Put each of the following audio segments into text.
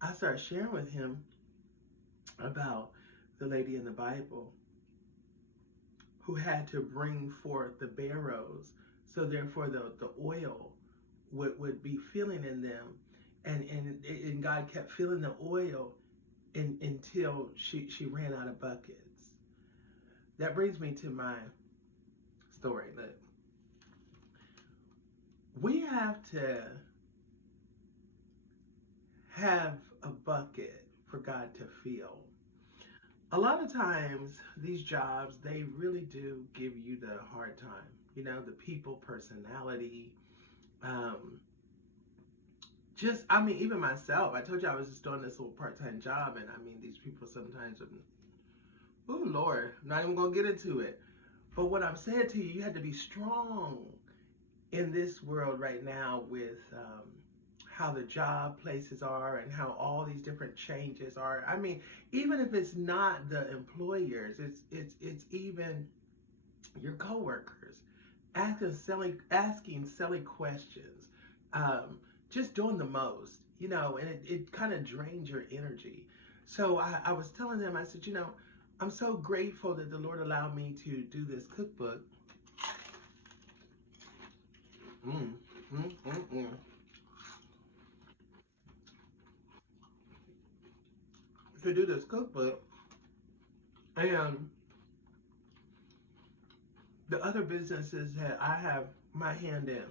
I started sharing with him about the lady in the Bible who had to bring forth the barrels, so therefore the oil would be filling in them, and God kept filling the oil until she ran out of buckets. That brings me to my story. Look, we have to have a bucket for God to fill. A lot of times, these jobs, they really do give you the hard time. You know, the people personality. Um, I mean, even myself, I told you I was just doing this little part time job, and I mean, these people sometimes, oh Lord, I'm not even going to get into it. But what I'm saying to you, you have to be strong in this world right now with how the job places are and how all these different changes are. I mean, even if it's not the employers, it's even your coworkers asking silly questions, just doing the most, you know, and it kind of drains your energy. So I was telling them, I said, you know, I'm so grateful that the Lord allowed me to do this cookbook. Mm, mm, mm, mm. To do this cookbook and the other businesses that I have my hand in,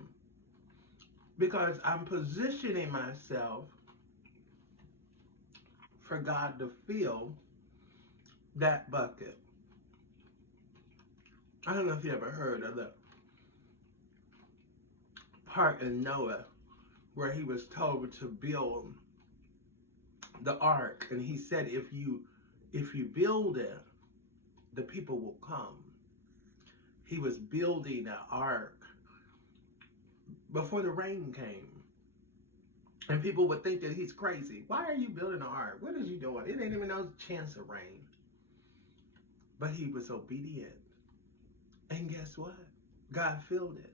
because I'm positioning myself for God to fill that bucket. I don't know if you ever heard of the part in Noah where he was told to build the ark, and he said, if you build it, the people will come. He was building an ark before the rain came. And people would think that he's crazy. Why are you building an ark? What is you doing? It ain't even no chance of rain. But he was obedient. And guess what? God filled it.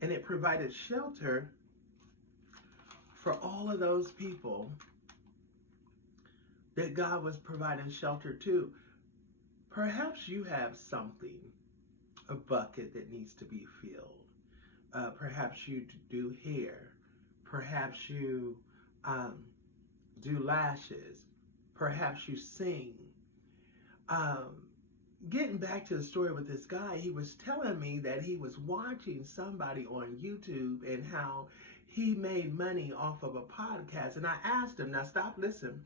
And it provided shelter for all of those people that God was providing shelter to. Perhaps you have something, a bucket that needs to be filled. Perhaps you do hair. Perhaps you um, do lashes. Perhaps you sing. Um, Getting back to the story with this guy, he was telling me that he was watching somebody on YouTube and how he made money off of a podcast. And I asked him, now stop, listen.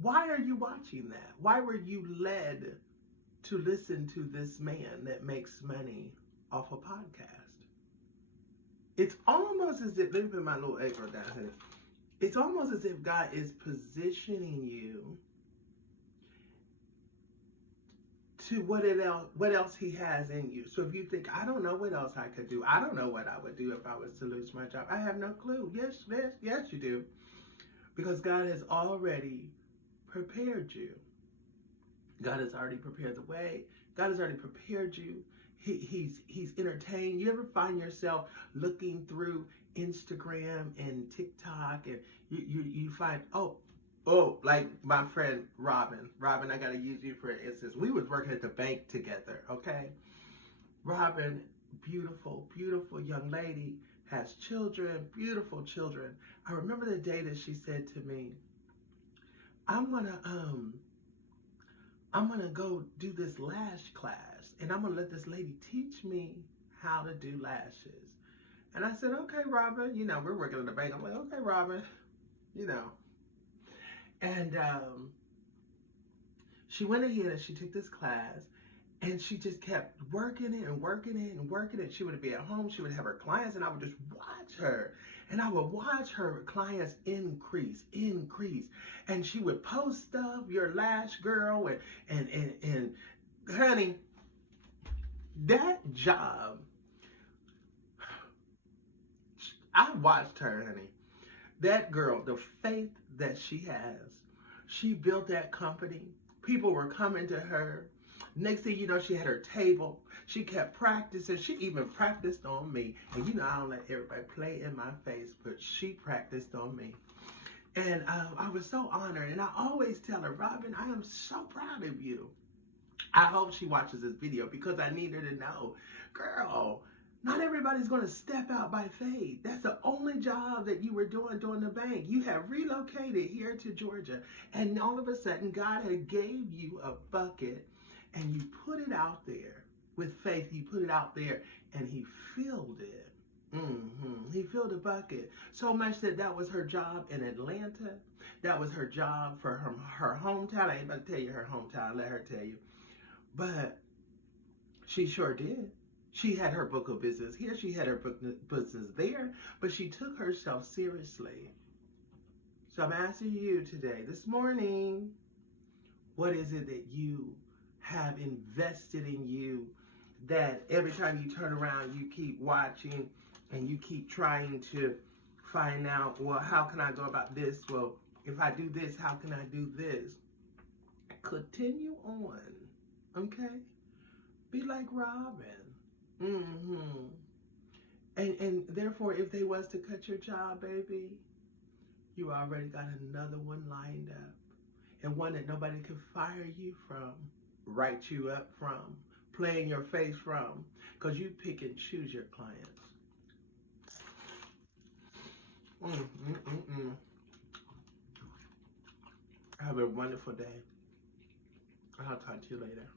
Why are you watching that? Why were you led to listen to this man that makes money off a podcast? It's almost as if, let me put my little egg down here. It's almost as if God is positioning you to what else he has in you. So if you think, I don't know what else I could do. I don't know what I would do if I was to lose my job. I have no clue. Yes, you do. Because God has already prepared you. God has already prepared the way. God has already prepared you. He's entertained. You ever find yourself looking through Instagram and TikTok, and you find, like my friend Robin. Robin, I gotta use you for instance. We was working at the bank together, okay? Robin, beautiful, beautiful young lady, has children, beautiful children. I remember the day that she said to me, I'm gonna go do this lash class, and I'm gonna let this lady teach me how to do lashes. And I said, okay, Robin, you know, we're working at the bank. I'm like, okay, Robin, you know. And she went ahead and she took this class, and she just kept working it and working it and working it. She would be at home, she would have her clients, and I would just watch her. And I would watch her clients increase. And she would post stuff, your lash girl, and honey, that job, I watched her, honey. That girl, the faith that she has, she built that company. People were coming to her. Next thing you know, she had her table. She kept practicing. She even practiced on me. And you know, I don't let everybody play in my face, but she practiced on me. And I was so honored. And I always tell her, Robin, I am so proud of you. I hope she watches this video because I need her to know, girl, not everybody's going to step out by faith. That's the only job that you were doing during the bank. You have relocated here to Georgia, and all of a sudden God had gave you a bucket and you put it out there with faith. You put it out there and he filled it. He filled a bucket so much that that was her job in Atlanta. That was her job for her hometown. I ain't about to tell you her hometown. Let her tell you. But she sure did. She had her book of business here. She had her book business there. But she took herself seriously. So I'm asking you today, this morning, what is it that you have invested in you that every time you turn around, you keep watching and you keep trying to find out, well, how can I go about this? Well, if I do this, how can I do this? Continue on, okay? Be like Robin. And therefore, if they was to cut your job, baby, you already got another one lined up. And one that nobody can fire you from, write you up from, play in your face from, because you pick and choose your clients. Have a wonderful day. I'll talk to you later.